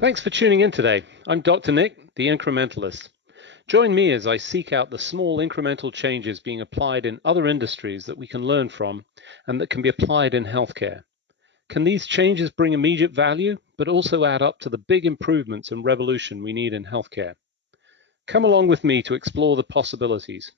Thanks for tuning in today. I'm Dr. Nick, the Incrementalist. Join me as I seek out the small incremental changes being applied in other industries that we can learn from and that can be applied in healthcare. Can these changes bring immediate value, but also add up to the big improvements and revolution we need in healthcare? Come along with me to explore the possibilities.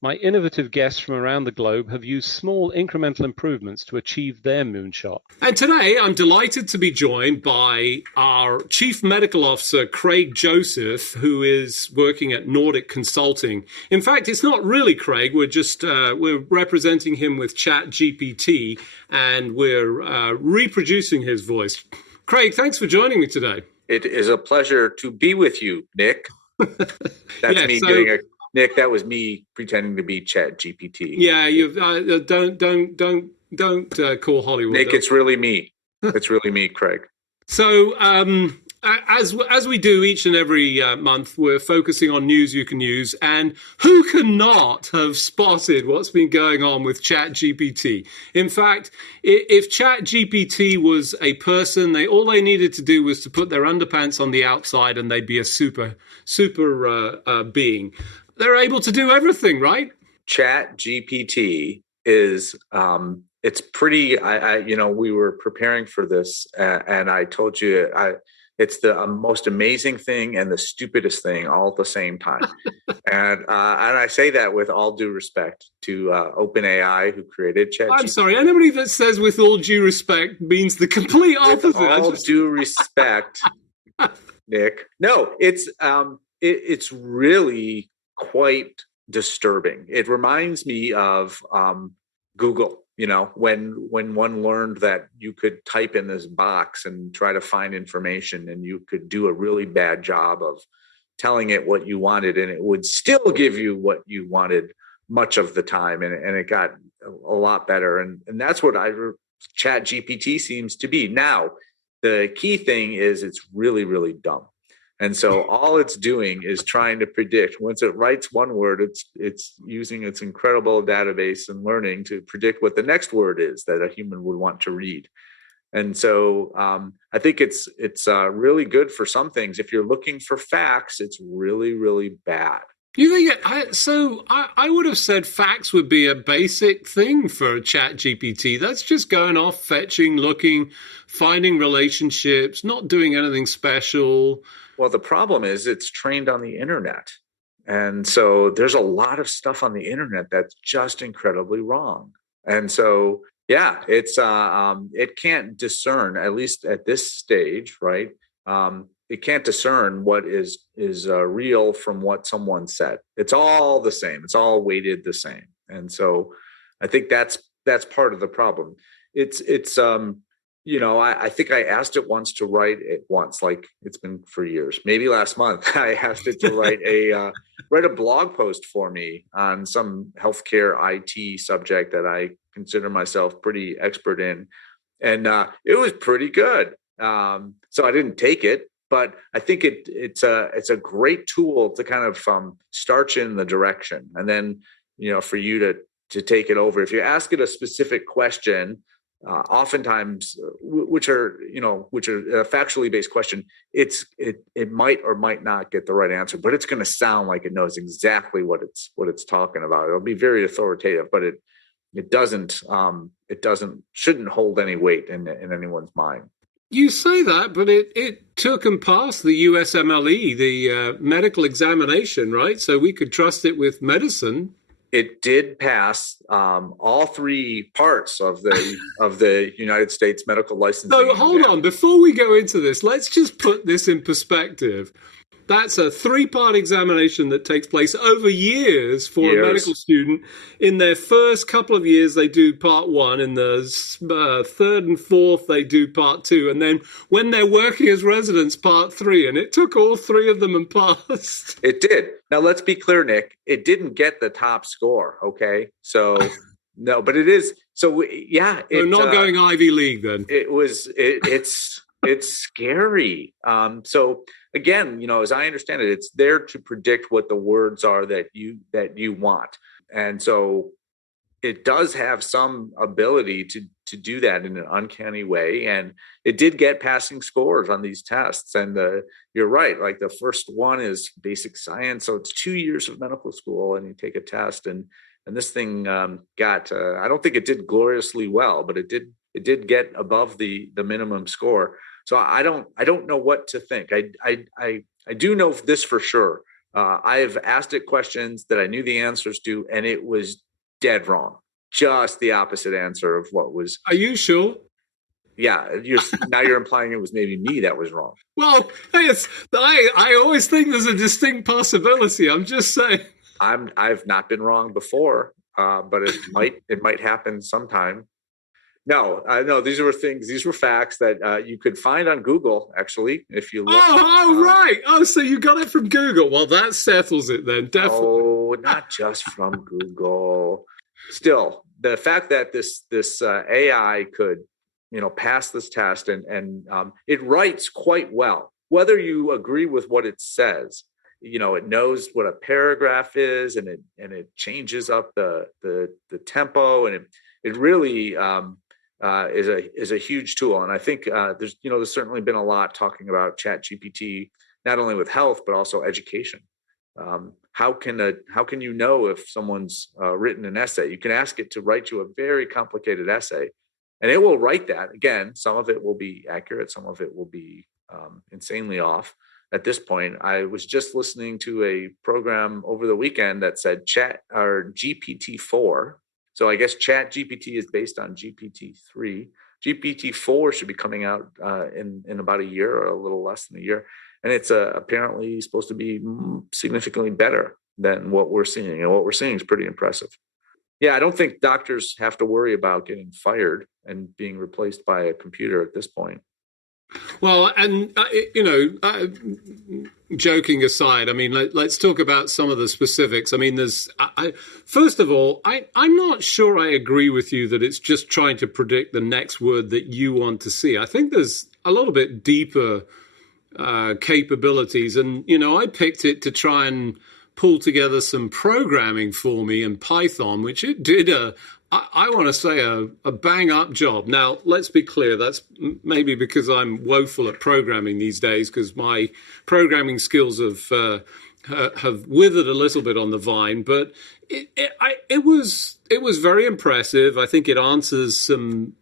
My innovative guests from around the globe have used small incremental improvements to achieve their moonshot. And today I'm delighted to be joined by our Chief Medical Officer, Craig Joseph, who is working at Nordic Consulting. In fact, it's not really Craig. We're representing him with ChatGPT, and we're reproducing his voice. Craig, thanks for joining me today. It is a pleasure to be with you, Nick. Nick, that was me pretending to be ChatGPT. Yeah, you don't call Hollywood. Nick, it's really me. It's really me, Craig. So, as we do each and every month, we're focusing on news you can use, and who cannot have spotted what's been going on with ChatGPT? In fact, if ChatGPT was a person, all they needed to do was to put their underpants on the outside, and they'd be a super being. They're able to do everything, right? ChatGPT is it's pretty. We were preparing for this, and I told you, it's the most amazing thing and the stupidest thing all at the same time. and I say that with all due respect to OpenAI, who created ChatGPT. I'm sorry, anybody that says "with all due respect" means the complete opposite. With all due respect, Nick. No, it's really quite disturbing. It reminds me of Google, when one learned that you could type in this box and try to find information, and you could do a really bad job of telling it what you wanted, and it would still give you what you wanted much of the time. And it got a lot better. And that's what ChatGPT seems to be. Now, the key thing is it's really, really dumb. And so all it's doing is trying to predict. Once it writes one word, it's using its incredible database and learning to predict what the next word is that a human would want to read. And so I think it's really good for some things. If you're looking for facts, it's really, really bad. You think I would have said facts would be a basic thing for ChatGPT. That's just going off, fetching, looking, finding relationships, not doing anything special. Well, the problem is it's trained on the internet. And so there's a lot of stuff on the internet that's just incredibly wrong. And so, yeah, it can't discern, at least at this stage, right? It can't discern what is real from what someone said. It's all the same. It's all weighted the same. And so I think that's part of the problem. I think I asked it once to write it once, like it's been for years, maybe last month. I asked it to write a blog post for me on some healthcare IT subject that I consider myself pretty expert in. And it was pretty good. So I didn't take it, but I think it's a great tool to kind of start you in the direction. And then, for you to take it over. If you ask it a specific question, oftentimes, which are a factually based question, it might or might not get the right answer, but it's going to sound like it knows exactly what it's talking about. It'll be very authoritative, but it shouldn't hold any weight in anyone's mind. You say that, but it took and passed the USMLE, the medical examination, right? So we could trust it with medicine. It did pass all three parts of the United States medical licensing. So hold on, before we go into this, let's just put this in perspective. That's a 3-part examination that takes place over years for a medical student. In their first couple of years, they do part 1. In the third and fourth, they do part 2. And then when they're working as residents, part 3. And it took all 3 of them and passed. It did. Now, let's be clear, Nick. It didn't get the top score, okay? So, no, but it is. So, yeah. So not going Ivy League, then. It's scary. So again, as I understand it, it's there to predict what the words are that you want. And so it does have some ability to do that in an uncanny way. And it did get passing scores on these tests. And you're right, like the first one is basic science. So it's 2 years of medical school and you take a test, and this thing got, I don't think it did gloriously well, but it did get above the minimum score. So I don't know what to think. I do know this for sure. I've asked it questions that I knew the answers to, and it was dead wrong. Just the opposite answer of what was. Are you sure? Yeah, you're implying it was maybe me that was wrong. Well, I always think there's a distinct possibility. I'm just saying. I've not been wrong before, but it might happen sometime. No, these were facts that you could find on Google, actually, if you look. Right. Oh, so you got it from Google. Well, that settles it then, definitely. Oh, not just from Google. Still, the fact that this AI could, pass this test and it writes quite well, whether you agree with what it says. It knows what a paragraph is, and it changes up the tempo, and it really is a huge tool. And I think there's certainly been a lot talking about ChatGPT, not only with health but also education. How can you know if someone's written an essay? You can ask it to write you a very complicated essay, and it will write that. Again, some of it will be accurate, some of it will be insanely off. At this point, I was just listening to a program over the weekend that said GPT-4. So I guess ChatGPT is based on GPT-3. GPT-4 should be coming out in about a year, or a little less than a year. And it's apparently supposed to be significantly better than what we're seeing. And what we're seeing is pretty impressive. Yeah, I don't think doctors have to worry about getting fired and being replaced by a computer at this point. Well, and, joking aside, I mean, let's talk about some of the specifics. I mean, first of all, I'm not sure I agree with you that it's just trying to predict the next word that you want to see. I think there's a little bit deeper capabilities. And, I picked it to try and pull together some programming for me in Python, which it did I want to say a bang up job. Now, let's be clear. That's maybe because I'm woeful at programming these days, because my programming skills have withered a little bit on the vine. But it was very impressive. I think it answers some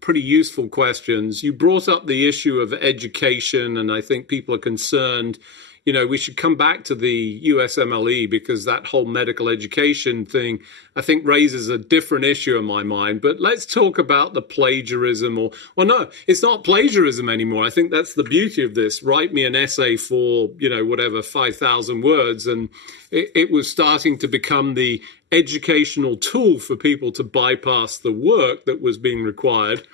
pretty useful questions. You brought up the issue of education, and I think people are concerned. We should come back to the USMLE, because that whole medical education thing, I think, raises a different issue in my mind. But let's talk about the plagiarism, or no, it's not plagiarism anymore. I think that's the beauty of this. Write me an essay for, whatever, 5,000 words. And it was starting to become the educational tool for people to bypass the work that was being required.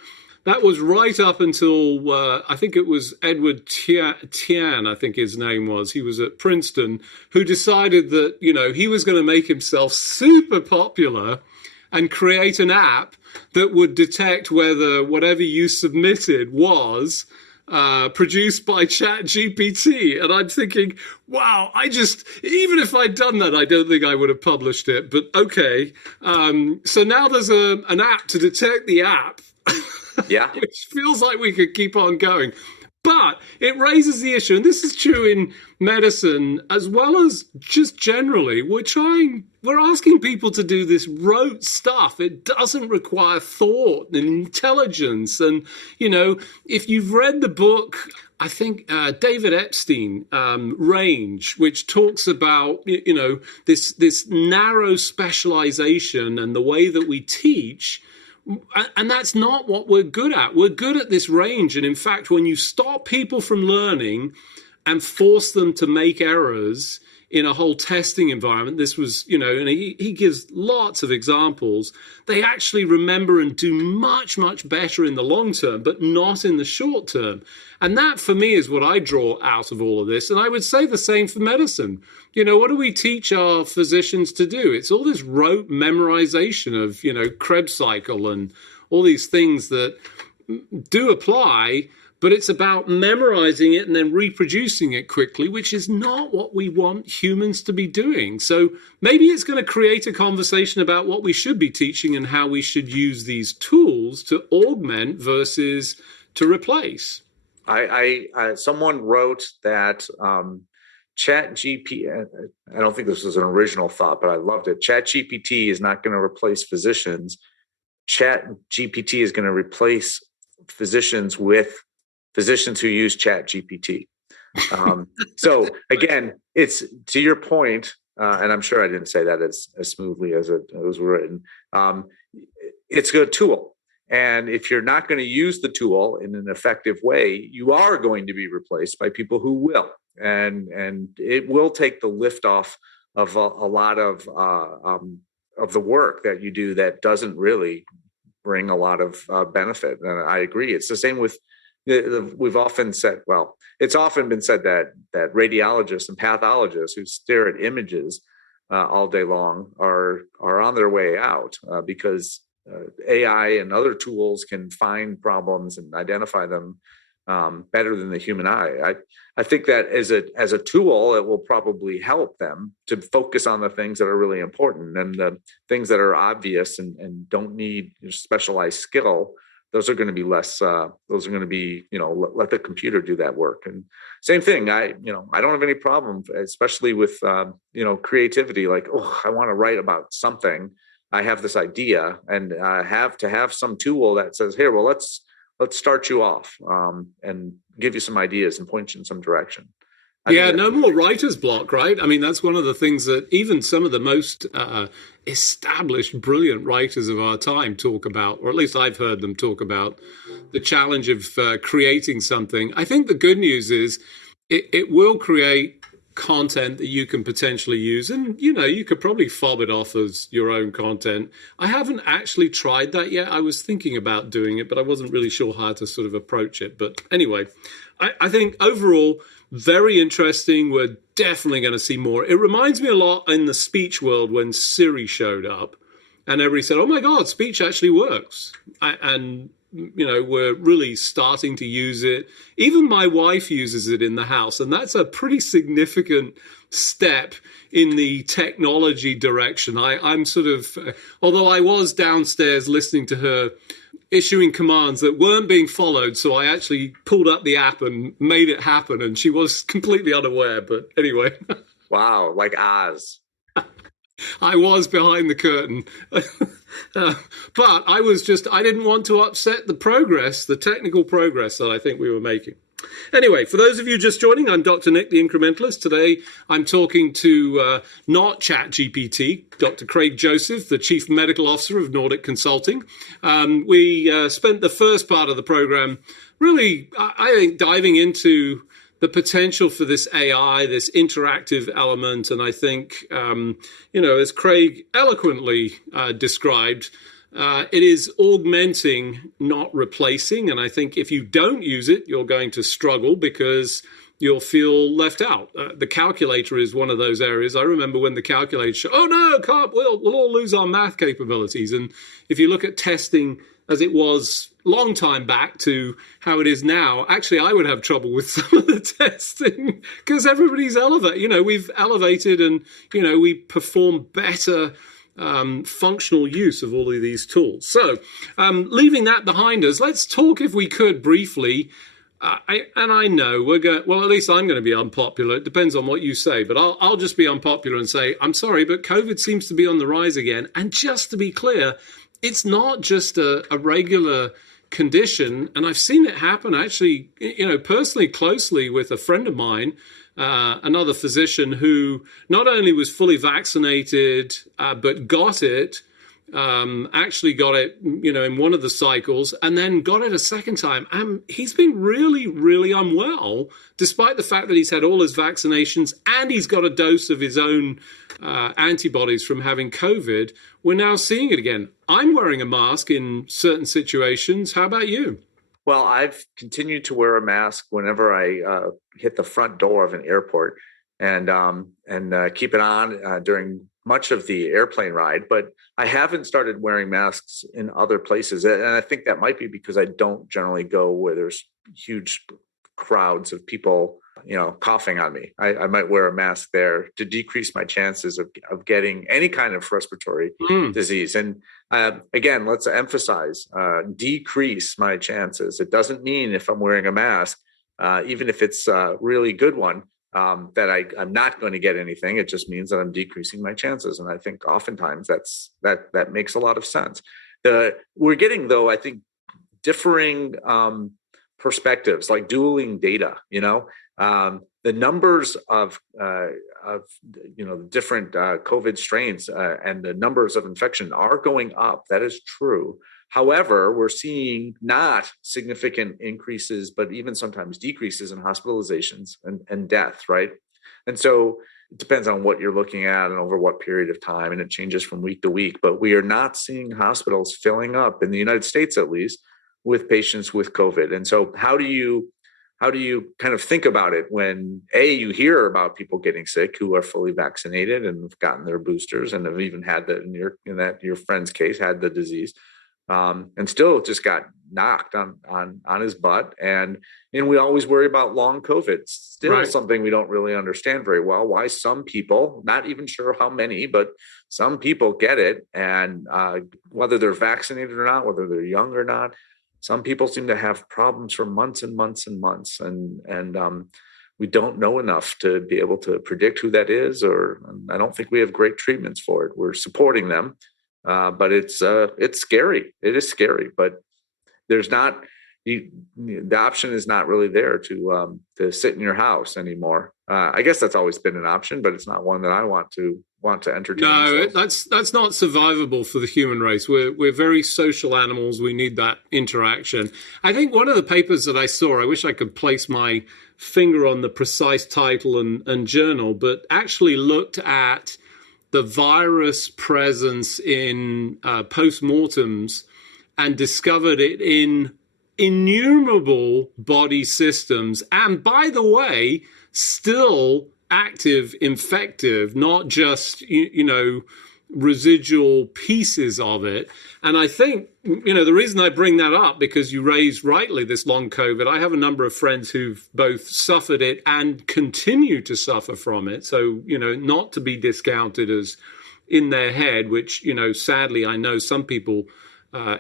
That was right up until, I think it was Edward Tian, I think his name was. He was at Princeton, who decided that, he was going to make himself super popular and create an app that would detect whether whatever you submitted was produced by ChatGPT. And I'm thinking, wow, even if I'd done that, I don't think I would have published it. But okay. So now there's an app to detect the app. Yeah. Which feels like we could keep on going. But it raises the issue, and this is true in medicine as well as just generally. We're asking people to do this rote stuff. It doesn't require thought and intelligence. And, if you've read the book, I think David Epstein, Range, which talks about, this narrow specialization and the way that we teach. And that's not what we're good at. We're good at this range. And in fact, when you stop people from learning and force them to make errors in a whole testing environment, this was, and he gives lots of examples, they actually remember and do much, much better in the long term, but not in the short term. And that, for me, is what I draw out of all of this. And I would say the same for medicine. What do we teach our physicians to do? It's all this rote memorization of, Krebs cycle and all these things that do apply, but it's about memorizing it and then reproducing it quickly, which is not what we want humans to be doing. So maybe it's going to create a conversation about what we should be teaching and how we should use these tools to augment versus to replace. Someone wrote that Chat GPT, I don't think this was an original thought, but I loved it. Chat GPT is not going to replace physicians. Chat GPT is going to replace physicians with physicians who use Chat GPT. So again, it's to your point, and I'm sure I didn't say that as smoothly as it was written. It's a tool. And if you're not going to use the tool in an effective way, you are going to be replaced by people who will. And it will take the lift off of a lot of the work that you do that doesn't really bring a lot of benefit. And I agree. It's the same with, we've often said, well, it's often been said that radiologists and pathologists who stare at images all day long are on their way out because AI and other tools can find problems and identify them better than the human eye. I think that as a tool, it will probably help them to focus on the things that are really important, and the things that are obvious and don't need specialized skill. Those are going to be less. Those are going to be, let the computer do that work. And same thing. I don't have any problem, especially with creativity. Like, I want to write about something. I have this idea, and I have to have some tool that says, "Here, well, let's start you off and give you some ideas and point you in some direction." No more writer's block, right? I mean, that's one of the things that even some of the most established, brilliant writers of our time talk about, or at least I've heard them talk about, the challenge of creating something. I think the good news is it will create content that you can potentially use, and you could probably fob it off as your own content. I haven't actually tried that yet. I was thinking about doing it, but I wasn't really sure how to sort of approach it. But anyway, I think overall very interesting. We're definitely going to see more. It reminds me a lot in the speech world when Siri showed up and everybody said, "Oh my God, speech actually works." And we're really starting to use it. Even my wife uses it in the house, and that's a pretty significant step in the technology direction. I'm sort of, although I was downstairs listening to her issuing commands that weren't being followed, so I actually pulled up the app and made it happen, and she was completely unaware. But anyway. Wow, like Oz. I was behind the curtain. But I didn't want to upset the technical progress that I think we were making. Anyway, for those of you just joining, I'm Dr. Nick, the Incrementalist. Today, I'm talking to not ChatGPT, Dr. Craig Joseph, the Chief Medical Officer of Nordic Consulting. We spent the first part of the program really, I think, diving into the potential for this AI, this interactive element. And I think, as Craig eloquently described, it is augmenting, not replacing. And I think if you don't use it, you're going to struggle because you'll feel left out. The calculator is one of those areas. I remember when the calculator showed, we'll all lose our math capabilities. And if you look at testing as it was long time back to how it is now, actually, I would have trouble with some of the testing because everybody's elevated. We've elevated and, we perform better functional use of all of these tools. So leaving that behind us, let's talk, if we could, briefly. I know we're going, well, at least I'm going to be unpopular. It depends on what you say, but I'll just be unpopular and say, I'm sorry, but COVID seems to be on the rise again. And just to be clear, it's not just a regular condition. And I've seen it happen actually, personally closely with a friend of mine, another physician who not only was fully vaccinated, but got it, actually got it, in one of the cycles and then got it a second time. And he's been really, really unwell, despite the fact that he's had all his vaccinations and he's got a dose of his own antibodies from having COVID. We're now seeing it again. I'm wearing a mask in certain situations. How about you? Well, I've continued to wear a mask whenever I hit the front door of an airport, and keep it on during much of the airplane ride, but I haven't started wearing masks in other places. And I think that might be because I don't generally go where there's huge crowds of people, coughing on me. I might wear a mask there to decrease my chances of getting any kind of respiratory disease. And again, let's emphasize, decrease my chances. It doesn't mean if I'm wearing a mask, even if it's a really good one, that I'm not going to get anything. It just means that I'm decreasing my chances. And I think oftentimes that makes a lot of sense. We're getting, though, I think, differing perspectives, like dueling data. The numbers of the different COVID strains and the numbers of infection are going up. That is true. However, we're seeing not significant increases, but even sometimes decreases in hospitalizations and death, right? And so it depends on what you're looking at and over what period of time, and it changes from week to week. But we are not seeing hospitals filling up, in the United States at least, with patients with COVID. And so how do you kind of think about it when you hear about people getting sick who are fully vaccinated and have gotten their boosters and have even had your friend's case had the disease, and still just got knocked on his butt. And we always worry about long COVID. Still right. Something we don't really understand very well, why some people, not even sure how many, but some people get it. And whether they're vaccinated or not, whether they're young or not, some people seem to have problems for months and months and months. And we don't know enough to be able to predict who that is, or I don't think we have great treatments for it. We're supporting them. But it's scary. It is scary, but there's not the option is not really there to sit in your house anymore. I guess that's always been an option, but it's not one that I want to entertain. No, that's not survivable for the human race. We're very social animals. We need that interaction. I think one of the papers that I saw, I wish I could place my finger on the precise title and journal, but actually looked at the virus presence in postmortems and discovered it in innumerable body systems. And by the way, still active, infective, not just, residual pieces of it. And I think, the reason I bring that up, because you raised rightly this long COVID, I have a number of friends who've both suffered it and continue to suffer from it. So, not to be discounted as in their head, which, sadly, I know some people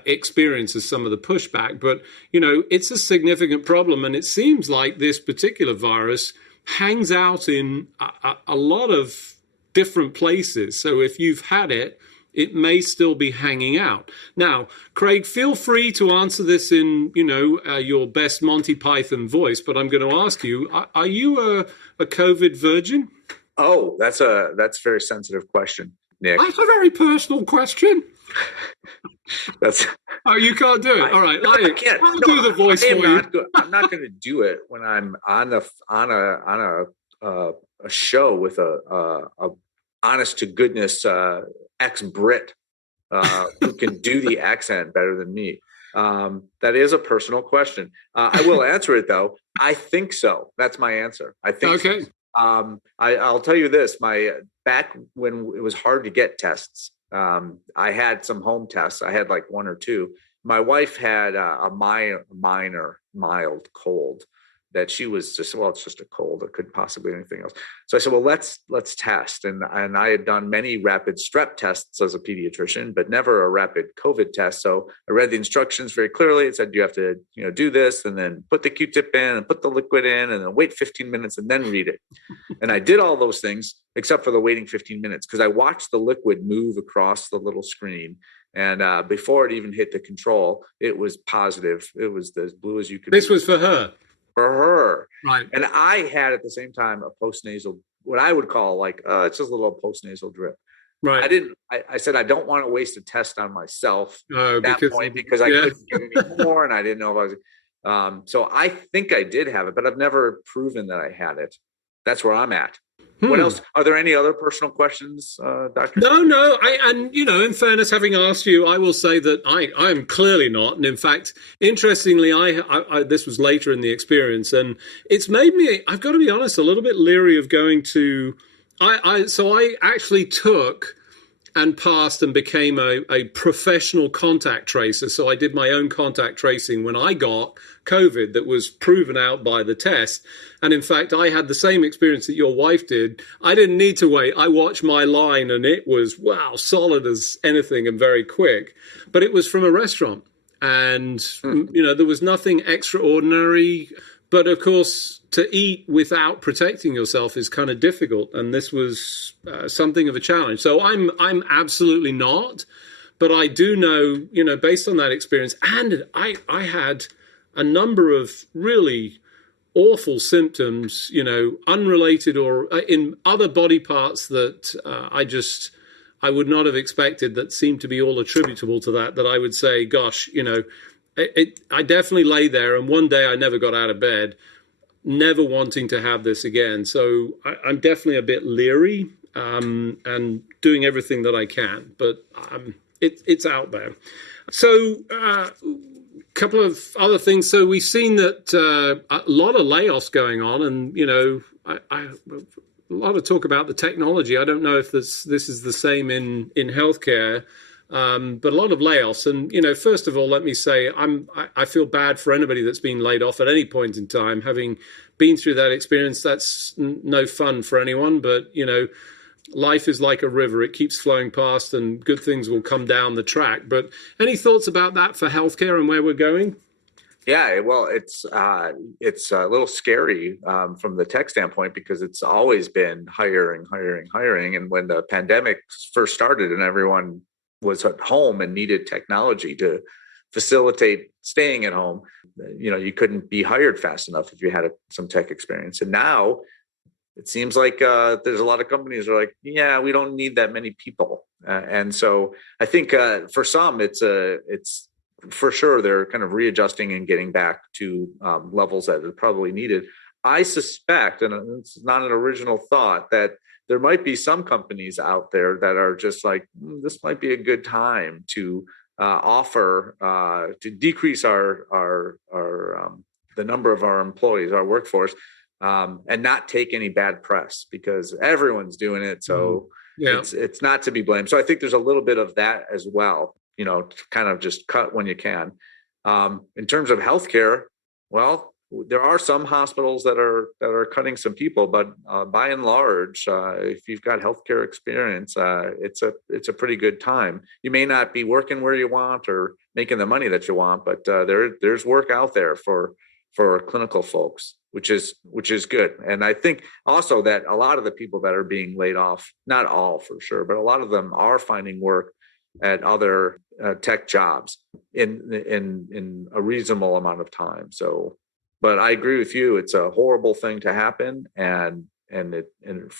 experience as some of the pushback, but, it's a significant problem. And it seems like this particular virus hangs out in a lot of different places. So if you've had it, it may still be hanging out. Now, Craig, feel free to answer this in, your best Monty Python voice, but I'm going to ask you, are you a COVID virgin? Oh, that's a very sensitive question, Nick. That's a very personal question. That's. Oh, you can't do it. All right, I can't. I'll do the voice for you. I'm not going to do it when I'm on a show with a honest to goodness ex-Brit who can do the accent better than me. That is a personal question. I will answer it though. I think so. That's my answer. I think. Okay. So. I'll tell you this. Back when it was hard to get tests, I had some home tests. I had like one or two. My wife had a mild cold that she was just, it's just a cold. It could possibly be anything else. So I said, well, let's test. And I had done many rapid strep tests as a pediatrician, but never a rapid COVID test. So I read the instructions very clearly. It said, you have to, do this and then put the Q-tip in and put the liquid in and then wait 15 minutes and then read it. And I did all those things except for the waiting 15 minutes because I watched the liquid move across the little screen. And before it even hit the control, it was positive. It was as blue as you could. This was for her. For her. Right. And I had at the same time a postnasal, what I would call it's just a little postnasal drip. Right. I said, I don't want to waste a test on myself at that point because I couldn't get any more and I didn't know if I was. So I think I did have it, but I've never proven that I had it. That's where I'm at. What else? Are there any other personal questions, Dr.? No. In fairness, having asked you, I will say that I am clearly not. And in fact, interestingly, I this was later in the experience, and it's made me, I've got to be honest, a little bit leery of going to. So I actually took and passed and became a professional contact tracer. So I did my own contact tracing when I got COVID that was proven out by the test. And in fact, I had the same experience that your wife did. I didn't need to wait. I watched my line and it was, wow, solid as anything and very quick. But it was from a restaurant. And, there was nothing extraordinary. But of course, to eat without protecting yourself is kind of difficult. And this was something of a challenge. So I'm absolutely not. But I do know, based on that experience, and I had a number of really awful symptoms, unrelated or in other body parts that I would not have expected that seemed to be all attributable to that I would say, gosh, I definitely lay there, and one day I never got out of bed, never wanting to have this again. So I'm definitely a bit leery and doing everything that I can, but it's out there. So a couple of other things. So we've seen that a lot of layoffs going on, and a lot of talk about the technology. I don't know if this is the same in healthcare. But a lot of layoffs. And, first of all, let me say, I feel bad for anybody that's been laid off at any point in time. Having been through that experience, that's no fun for anyone. But, life is like a river. It keeps flowing past and good things will come down the track. But any thoughts about that for healthcare and where we're going? Yeah, well, it's a little scary from the tech standpoint because it's always been hiring. And when the pandemic first started and everyone was at home and needed technology to facilitate staying at home, you couldn't be hired fast enough if you had some tech experience. And now it seems like there's a lot of companies that are like, yeah, we don't need that many people. And so I think for some, it's for sure they're kind of readjusting and getting back to levels that are probably needed. I suspect, and it's not an original thought, that there might be some companies out there that are just like, this might be a good time to offer to decrease our the number of our employees, our workforce, and not take any bad press because everyone's doing it. So it's not to be blamed. So I think there's a little bit of that as well. To kind of just cut when you can. In terms of healthcare, well, there are some hospitals that are cutting some people, but by and large, if you've got healthcare experience, it's a pretty good time. You may not be working where you want or making the money that you want, but there's work out there for clinical folks, which is good. And I think also that a lot of the people that are being laid off, not all for sure, but a lot of them are finding work at other tech jobs in a reasonable amount of time. So, but I agree with you. It's a horrible thing to happen, and it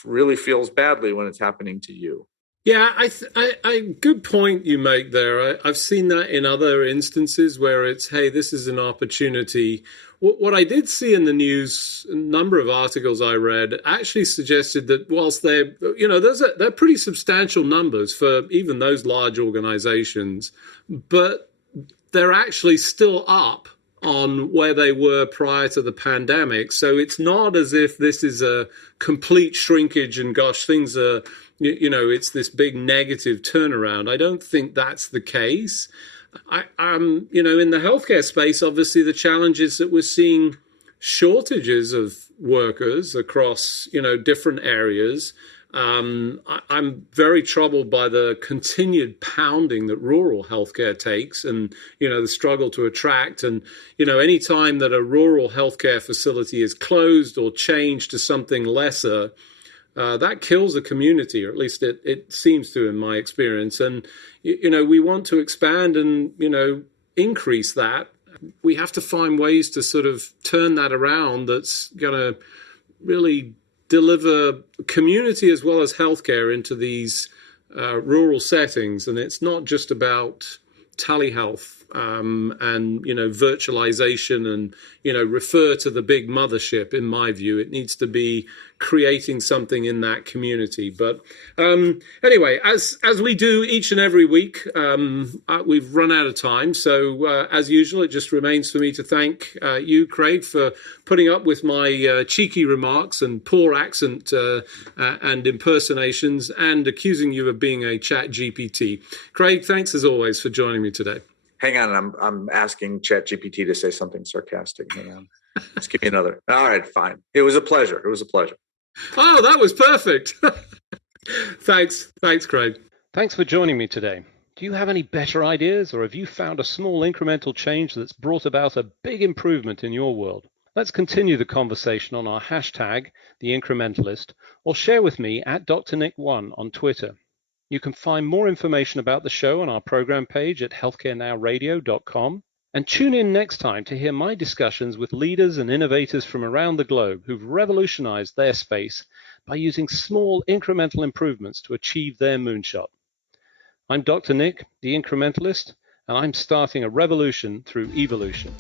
really feels badly when it's happening to you. Yeah, I good point you make there. I've seen that in other instances where it's, hey, this is an opportunity. What I did see in the news, a number of articles I read actually suggested that whilst they're pretty substantial numbers for even those large organizations, but they're actually still up on where they were prior to the pandemic. So it's not as if this is a complete shrinkage and gosh, things are, it's this big negative turnaround. I don't think that's the case. In the healthcare space, obviously the challenge is that we're seeing shortages of workers across, different areas. I'm very troubled by the continued pounding that rural healthcare takes and, the struggle to attract. And, any time that a rural healthcare facility is closed or changed to something lesser, that kills a community, or at least it seems to in my experience. And, we want to expand and, increase that. We have to find ways to sort of turn that around that's going to really deliver community as well as healthcare into these rural settings. And it's not just about telehealth and virtualization and refer to the big mothership. In my view, it needs to be creating something in that community. But anyway, as we do each and every week, we've run out of time. So as usual, it just remains for me to thank you, Craig, for putting up with my cheeky remarks and poor accent and impersonations and accusing you of being a chat GPT. Craig, thanks as always for joining me today. Hang on, I'm asking ChatGPT to say something sarcastic. Hang on. Let's give me another. All right, fine. It was a pleasure. Oh, that was perfect. Thanks, Craig. Thanks for joining me today. Do you have any better ideas, or have you found a small incremental change that's brought about a big improvement in your world? Let's continue the conversation on our hashtag, The Incrementalist, or share with me at Dr. Nick1 on Twitter. You can find more information about the show on our program page at healthcarenowradio.com. And tune in next time to hear my discussions with leaders and innovators from around the globe who've revolutionized their space by using small incremental improvements to achieve their moonshot. I'm Dr. Nick, the Incrementalist, and I'm starting a revolution through evolution.